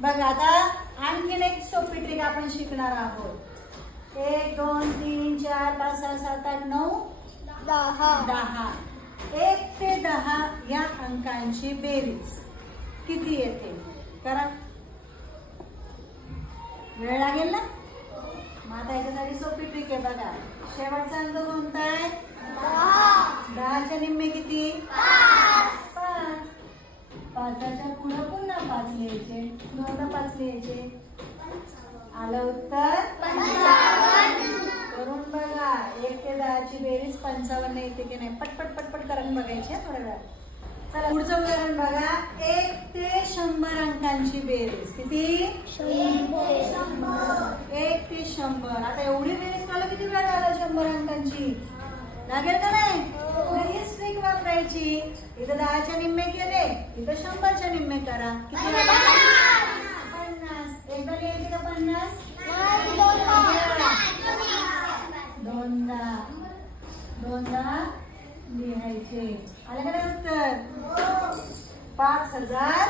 बघा आता आणखीन एक सोपी ट्रिक आपण शिकणार आहोत. 1 2 3 4 5 6 7 8 9 10. 1 ते 10 या अंकांची बेरीज किती येते? करा. वेळ लागेल ना? मग आता याच्यासाठी सोपी ट्रिक आहे बघा. शेवटचा अंक कोणता आहे? 10 चे निम्मे किती? 5. 5च्या पुढे पुन्हा 5 लिहायचे, पुन्हा 5 लिहायचे. आलं उत्तर 55. करून बघा. 1 ते 10 ची बेरीज 55 येते की नाही? पटपट पटपट करून बघायची थोड्या वेळात. चला पुढचं उदाहरण बघा. 1 ते 100 अंकांची बेरीज किती? 1 ते 100. आता एवढी बेरीज मला किती वेळ लागेल? 100 अंकांची लागेल का नाही? हीच ट्रिक वापरायची. इथं 10 चे निम्मे केले, इथं 100 चे निम्मे करा. किती वेळ? 50. एकदा लिहायचे का 50? दोनदा लिहायचे. आलं का नाही उत्तर? 5000.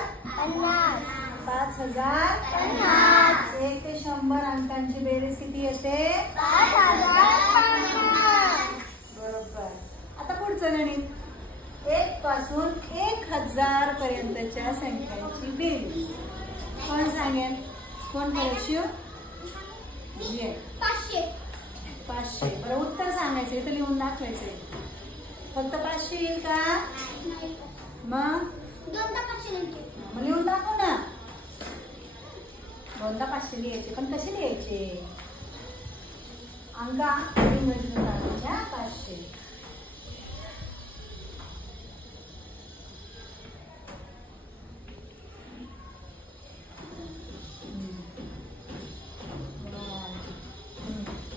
1 ते 100 अंकांची बेरीज किती येते? 5000. बरोबर. आता पुढचं गणित. 1 पासून 1000 पर्यंतच्या संख्यांची बेरीज कोण सांगेल? कोण करेल? शिव? 500. बरं उत्तर सांगायचं, इथं लिहून दाखवायचंय. फक्त 500 येईल का? मग लिहून दाखव ना. 2दा 500 लिहायचे, पण कसे लिहायचे? अंका 500.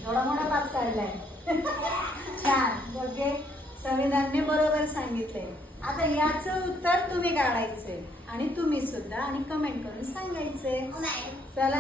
थोडा मोठा 5 काढलाय. छान. ओके. संविधानने बरोबर सांगितलंय. आता याचं उत्तर तुम्ही काढायचंय आणि तुम्ही सुद्धा आणि कमेंट करून सांगायचंय. चला